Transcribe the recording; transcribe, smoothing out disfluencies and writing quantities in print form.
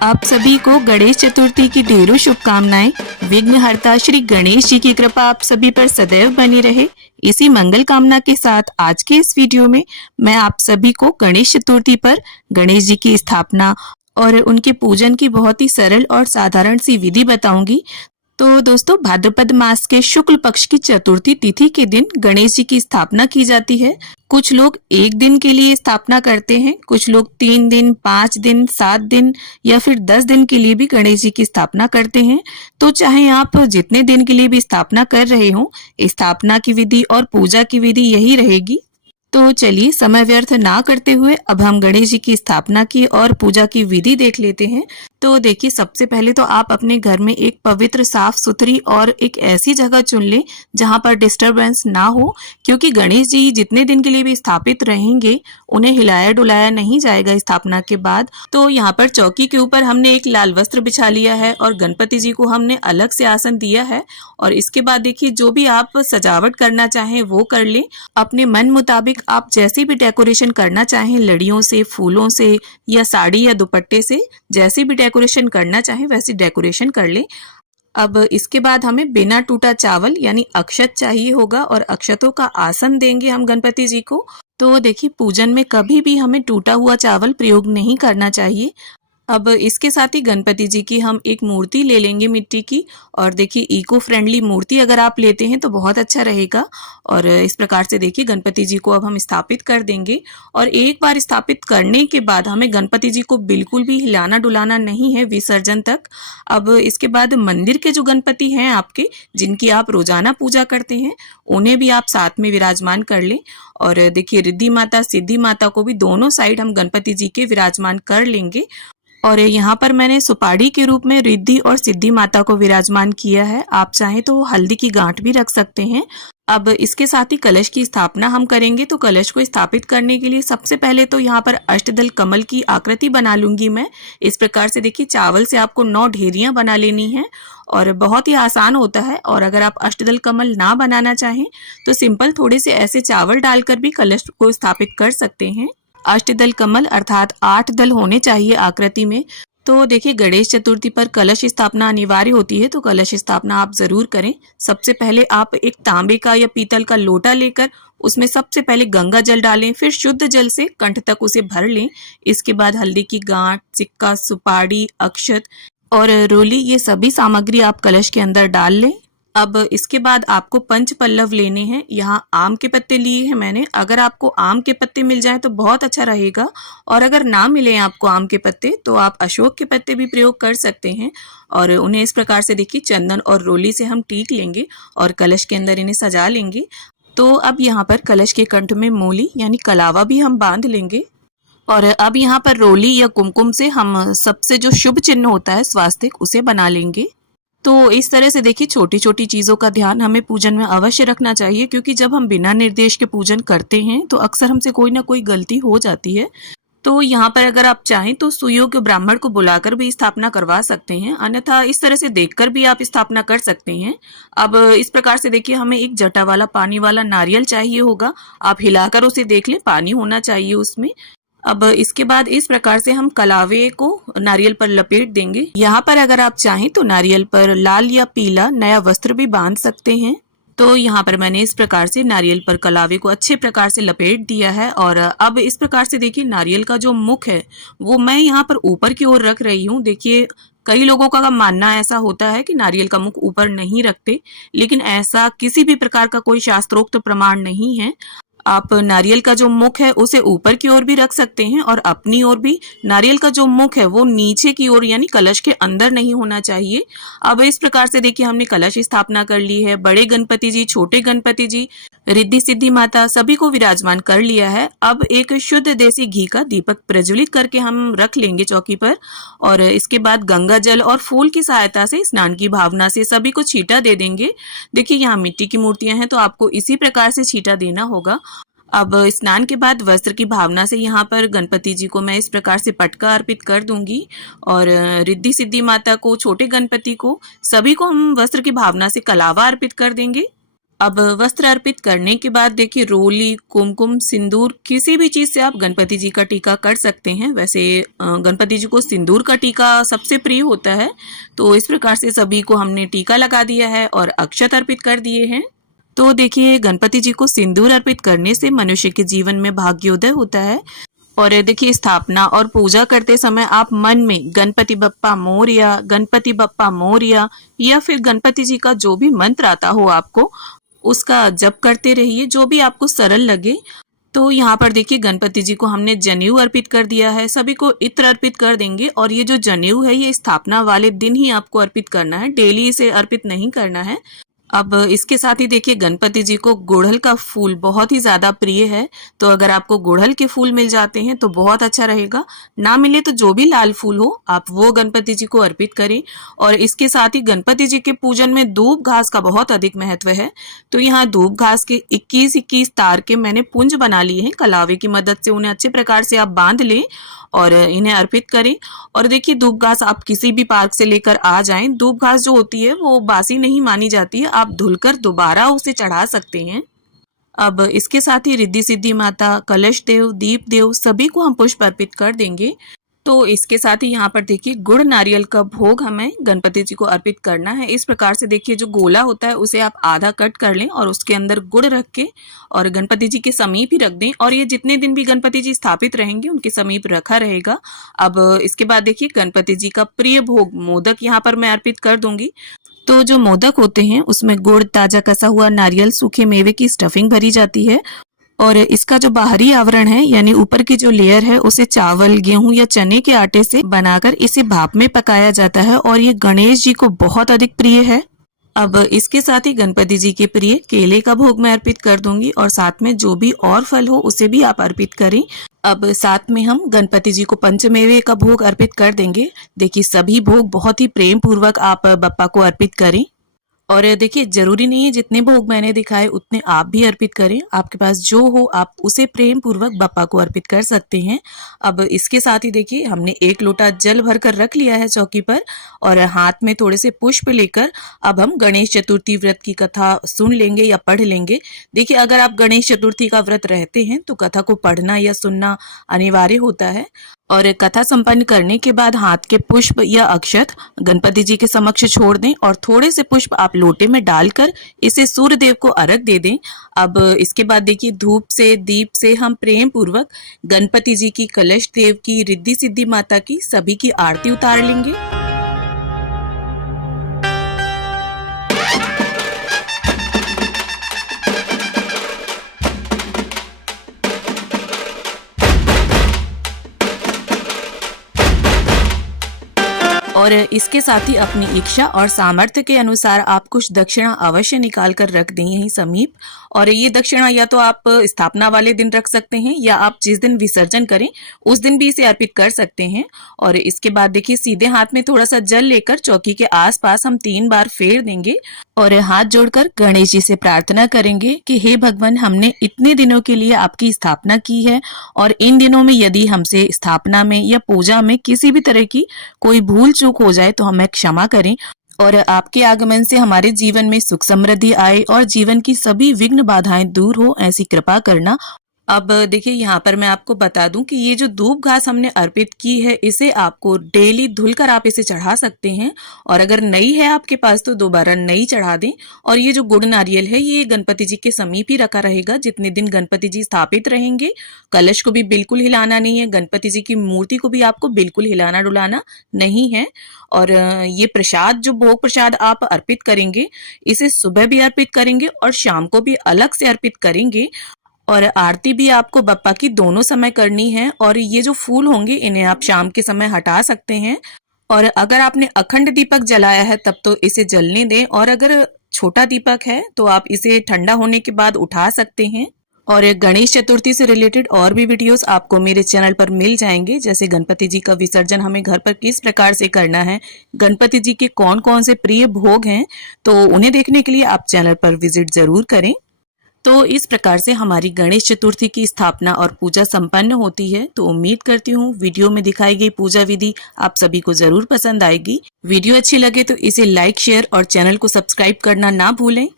आप सभी को गणेश चतुर्थी की ढेरों शुभकामनाएं। विघ्नहर्ता श्री गणेश जी की कृपा आप सभी पर सदैव बनी रहे। इसी मंगल कामना के साथ आज के इस वीडियो में मैं आप सभी को गणेश चतुर्थी पर गणेश जी की स्थापना और उनके पूजन की बहुत ही सरल और साधारण सी विधि बताऊंगी। तो दोस्तों, भाद्रपद मास के शुक्ल पक्ष की चतुर्थी तिथि के दिन गणेश जी की स्थापना की जाती है। कुछ लोग एक दिन के लिए स्थापना करते हैं, कुछ लोग 3 दिन, 5 दिन, 7 दिन या फिर 10 दिन के लिए भी गणेश जी की स्थापना करते हैं। तो चाहे आप जितने दिन के लिए भी स्थापना कर रहे हो, स्थापना की विधि और पूजा की विधि यही रहेगी। तो चलिए समय व्यर्थ ना करते हुए अब हम गणेश जी की स्थापना की और पूजा की विधि देख लेते हैं। तो देखिए, सबसे पहले तो आप अपने घर में एक पवित्र, साफ सुथरी और एक ऐसी जगह चुन लें जहां पर डिस्टरबेंस ना हो, क्योंकि गणेश जी जितने दिन के लिए भी स्थापित रहेंगे उन्हें हिलाया डुलाया नहीं जाएगा स्थापना के बाद। तो यहाँ पर चौकी के ऊपर हमने एक लाल वस्त्र बिछा लिया है और गणपति जी को हमने अलग से आसन दिया है। और इसके बाद देखिए, जो भी आप सजावट करना चाहें वो कर लें। अपने मन मुताबिक आप जैसी भी डेकोरेशन करना चाहें, लड़ियों से, फूलों से या साड़ी या दुपट्टे से, जैसी भी डेकोरेशन करना चाहें वैसी डेकोरेशन कर लें। अब इसके बाद हमें बिना टूटा चावल यानी अक्षत चाहिए होगा और अक्षतों का आसन देंगे हम गणपति जी को। तो देखिए, पूजन में कभी भी हमें टूटा हुआ चावल प्रयोग नहीं करना चाहिए। अब इसके साथ ही गणपति जी की हम एक मूर्ति ले लेंगे मिट्टी की। और देखिए, इको फ्रेंडली मूर्ति अगर आप लेते हैं तो बहुत अच्छा रहेगा। और इस प्रकार से देखिए, गणपति जी को अब हम स्थापित कर देंगे। और एक बार स्थापित करने के बाद हमें गणपति जी को बिल्कुल भी हिलाना डुलाना नहीं है विसर्जन तक। अब इसके बाद मंदिर के जो गणपति हैं आपके, जिनकी आप रोजाना पूजा करते हैं, उन्हें भी आप साथ में विराजमान कर लें। और देखिए, रिद्धि माता सिद्धि माता को भी दोनों साइड हम गणपति जी के विराजमान कर लेंगे। और यहाँ पर मैंने सुपाड़ी के रूप में रिद्धि और सिद्धि माता को विराजमान किया है। आप चाहें तो हल्दी की गांठ भी रख सकते हैं। अब इसके साथ ही कलश की स्थापना हम करेंगे। तो कलश को स्थापित करने के लिए सबसे पहले तो यहाँ पर अष्टदल कमल की आकृति बना लूंगी मैं। इस प्रकार से देखिए, चावल से आपको 9 ढेरियां बना लेनी है और बहुत ही आसान होता है। और अगर आप अष्टदल कमल ना बनाना चाहें तो सिंपल थोड़े से ऐसे चावल डालकर भी कलश को स्थापित कर सकते हैं। अष्टदल कमल अर्थात 8 दल होने चाहिए आकृति में। तो देखिए, गणेश चतुर्थी पर कलश स्थापना अनिवार्य होती है, तो कलश स्थापना आप जरूर करें। सबसे पहले आप एक तांबे का या पीतल का लोटा लेकर उसमें सबसे पहले गंगा जल डालें, फिर शुद्ध जल से कंठ तक उसे भर लें। इसके बाद हल्दी की गांठ, सिक्का, सुपाड़ी, अक्षत और रोली, ये सभी सामग्री आप कलश के अंदर डाल लें। अब इसके बाद आपको पंच पल्लव लेने हैं। यहाँ आम के पत्ते लिए हैं मैंने। अगर आपको आम के पत्ते मिल जाएं तो बहुत अच्छा रहेगा, और अगर ना मिले आपको आम के पत्ते तो आप अशोक के पत्ते भी प्रयोग कर सकते हैं। और उन्हें इस प्रकार से देखिए, चंदन और रोली से हम टीक लेंगे और कलश के अंदर इन्हें सजा लेंगे। तो अब यहाँ पर कलश के कंठ में मूली यानी कलावा भी हम बांध लेंगे। और अब यहाँ पर रोली या कुमकुम से हम सबसे जो शुभ चिन्ह होता है स्वास्तिक, उसे बना लेंगे। तो इस तरह से देखिए, छोटी छोटी चीज़ों का ध्यान हमें पूजन में अवश्य रखना चाहिए, क्योंकि जब हम बिना निर्देश के पूजन करते हैं तो अक्सर हमसे कोई ना कोई गलती हो जाती है। तो यहाँ पर अगर आप चाहें तो सुयोग्य ब्राह्मण को बुलाकर भी स्थापना करवा सकते हैं, अन्यथा इस तरह से देखकर भी आप स्थापना कर सकते हैं। अब इस प्रकार से देखिए, हमें एक जटा वाला पानी वाला नारियल चाहिए होगा। आप हिलाकर उसे देख लें, पानी होना चाहिए उसमें। अब इसके बाद इस प्रकार से हम कलावे को नारियल पर लपेट देंगे। यहाँ पर अगर आप चाहें तो नारियल पर लाल या पीला नया वस्त्र भी बांध सकते हैं। तो यहाँ पर मैंने इस प्रकार से नारियल पर कलावे को अच्छे प्रकार से लपेट दिया है। और अब इस प्रकार से देखिए, नारियल का जो मुख है वो मैं यहाँ पर ऊपर की ओर रख रही हूँ। देखिए, कई लोगों का मानना ऐसा होता है कि नारियल का मुख ऊपर नहीं रखते, लेकिन ऐसा किसी भी प्रकार का कोई शास्त्रोक्त प्रमाण नहीं है। आप नारियल का जो मुख है उसे ऊपर की ओर भी रख सकते हैं, और अपनी ओर भी नारियल का जो मुख है वो नीचे की ओर यानी कलश के अंदर नहीं होना चाहिए। अब इस प्रकार से देखिए, हमने कलश स्थापना कर ली है। बड़े गणपति जी, छोटे गणपति जी, रिद्धि सिद्धि माता सभी को विराजमान कर लिया है। अब एक शुद्ध देसी घी का दीपक प्रज्वलित करके हम रख लेंगे चौकी पर। और इसके बाद गंगा जल और फूल की सहायता से स्नान की भावना से सभी को छींटा दे देंगे। देखिए, यहाँ मिट्टी की मूर्तियां हैं तो आपको इसी प्रकार से छींटा देना होगा। अब स्नान के बाद वस्त्र की भावना से यहाँ पर गणपति जी को मैं इस प्रकार से पटका अर्पित कर दूंगी। और रिद्धि सिद्धि माता को, छोटे गणपति को, सभी को हम वस्त्र की भावना से कलावा अर्पित कर देंगे। अब वस्त्र अर्पित करने के बाद देखिए रोली, कुमकुम, सिंदूर किसी भी चीज से आप गणपति जी का टीका कर सकते हैं। वैसे गणपति जी को सिंदूर का टीका सबसे प्रिय होता है, तो इस प्रकार से सभी को हमने टीका लगा दिया है और अक्षत अर्पित कर दिए हैं। तो देखिए गणपति जी को सिंदूर अर्पित करने से मनुष्य के जीवन में भाग्योदय होता है। और देखिए स्थापना और पूजा करते समय आप मन में गणपति बप्पा मोरया, गणपति बप्पा मोरया या फिर गणपति जी का जो भी मंत्र आता हो आपको उसका जप करते रहिए, जो भी आपको सरल लगे। तो यहाँ पर देखिए गणपति जी को हमने जनेऊ अर्पित कर दिया है, सभी को इत्र अर्पित कर देंगे। और ये जो जनेऊ है ये स्थापना वाले दिन ही आपको अर्पित करना है, डेली इसे अर्पित नहीं करना है। अब इसके साथ ही देखिए गणपति जी को गुड़हल का फूल बहुत ही ज़्यादा प्रिय है, तो अगर आपको गुड़हल के फूल मिल जाते हैं तो बहुत अच्छा रहेगा। ना मिले तो जो भी लाल फूल हो आप वो गणपति जी को अर्पित करें। और इसके साथ ही गणपति जी के पूजन में दूब घास का बहुत अधिक महत्व है, तो यहाँ दूब घास के 21-21 तार के मैंने पुंज बना लिए हैं। कलावे की मदद से उन्हें अच्छे प्रकार से आप बांध लें और इन्हें अर्पित करें। और देखिए दूब घास आप किसी भी पार्क से लेकर आ जाएं, दूब घास जो होती है वो बासी नहीं मानी जाती है, आप धुलकर दोबारा उसे चढ़ा सकते हैं। अब इसके साथ ही रिद्धि सिद्धि माता, कलश देव, दीप देव सभी को हम पुष्प अर्पित कर देंगे। तो इसके साथ ही यहाँ पर देखिए गुड़ नारियल का भोग हमें गणपति जी को अर्पित करना है। इस प्रकार से देखिए जो गोला होता है उसे आप आधा कट कर लें और उसके अंदर गुड़ रख के और गणपति जी के समीप ही रख दें, और ये जितने दिन भी गणपति जी स्थापित रहेंगे उनके समीप रखा रहेगा। अब इसके बाद देखिए गणपति जी का प्रिय भोग मोदक यहाँ पर मैं अर्पित कर दूंगी। तो जो मोदक होते हैं उसमें गुड़, ताजा कसा हुआ नारियल, सूखे मेवे की स्टफिंग भरी जाती है और इसका जो बाहरी आवरण है यानी ऊपर की जो लेयर है उसे चावल, गेहूं या चने के आटे से बनाकर इसे भाप में पकाया जाता है और ये गणेश जी को बहुत अधिक प्रिय है। अब इसके साथ ही गणपति जी के प्रिय केले का भोग मैं अर्पित कर दूंगी और साथ में जो भी और फल हो उसे भी आप अर्पित करें। अब साथ में हम गणपति जी को पंचमेवे का भोग अर्पित कर देंगे। देखिए सभी भोग बहुत ही प्रेम पूर्वक आप बप्पा को अर्पित करें। और देखिए जरूरी नहीं है जितने भोग मैंने दिखाए उतने आप भी अर्पित करें, आपके पास जो हो आप उसे प्रेम पूर्वक बप्पा को अर्पित कर सकते हैं। अब इसके साथ ही देखिए हमने 1 लोटा जल भर कर रख लिया है चौकी पर और हाथ में थोड़े से पुष्प लेकर अब हम गणेश चतुर्थी व्रत की कथा सुन लेंगे या पढ़ लेंगे। देखिए अगर आप गणेश चतुर्थी का व्रत रहते हैं तो कथा को पढ़ना या सुनना अनिवार्य होता है। और कथा संपन्न करने के बाद हाथ के पुष्प या अक्षत गणपति जी के समक्ष छोड़ दें और थोड़े से पुष्प आप लोटे में डालकर इसे सूर्य देव को अर्घ दे दें। अब इसके बाद देखिए धूप से, दीप से हम प्रेम पूर्वक गणपति जी की, कलश देव की, रिद्धि सिद्धि माता की सभी की आरती उतार लेंगे। और इसके साथ ही अपनी इच्छा और सामर्थ्य के अनुसार आप कुछ दक्षिणा अवश्य निकाल कर रख दें यहीं समीप। और ये दक्षिणा या तो आप स्थापना वाले दिन रख सकते हैं या आप जिस दिन विसर्जन करें उस दिन भी इसे अर्पित कर सकते हैं। और इसके बाद देखिए सीधे हाथ में थोड़ा सा जल लेकर चौकी के आसपास हम 3 बार फेर देंगे और हाथ जोड़कर गणेश जी से प्रार्थना करेंगे कि हे भगवान, हमने इतने दिनों के लिए आपकी स्थापना की है और इन दिनों में यदि हमसे स्थापना में या पूजा में किसी भी तरह की कोई भूल चूक हो जाए तो हमें क्षमा करें और आपके आगमन से हमारे जीवन में सुख समृद्धि आए और जीवन की सभी विघ्न बाधाएं दूर हो, ऐसी कृपा करना। अब देखिए यहाँ पर मैं आपको बता दूं कि ये जो धूप घास हमने अर्पित की है इसे आपको डेली धुलकर आप इसे चढ़ा सकते हैं और अगर नई है आपके पास तो दोबारा नई चढ़ा दें। और ये जो गुड़ नारियल है ये गणपति जी के समीप ही रखा रहेगा जितने दिन गणपति जी स्थापित रहेंगे। कलश को भी बिल्कुल हिलाना नहीं है, गणपति जी की मूर्ति को भी आपको बिल्कुल हिलाना डुलाना नहीं है। और ये प्रसाद जो भोग प्रसाद आप अर्पित करेंगे इसे सुबह भी अर्पित करेंगे और शाम को भी अलग से अर्पित करेंगे। और आरती भी आपको बप्पा की दोनों समय करनी है। और ये जो फूल होंगे इन्हें आप शाम के समय हटा सकते हैं। और अगर आपने अखंड दीपक जलाया है तब तो इसे जलने दें और अगर छोटा दीपक है तो आप इसे ठंडा होने के बाद उठा सकते हैं। और गणेश चतुर्थी से रिलेटेड और भी वीडियोस आपको मेरे चैनल पर मिल जाएंगे, जैसे गणपति जी का विसर्जन हमें घर पर किस प्रकार से करना है, गणपति जी के कौन कौन से प्रिय भोग हैं, तो उन्हें देखने के लिए आप चैनल पर विजिट जरूर करें। तो इस प्रकार से हमारी गणेश चतुर्थी की स्थापना और पूजा संपन्न होती है। तो उम्मीद करती हूँ वीडियो में दिखाई गई पूजा विधि आप सभी को जरूर पसंद आएगी। वीडियो अच्छी लगे तो इसे लाइक, शेयर और चैनल को सब्सक्राइब करना ना भूलें।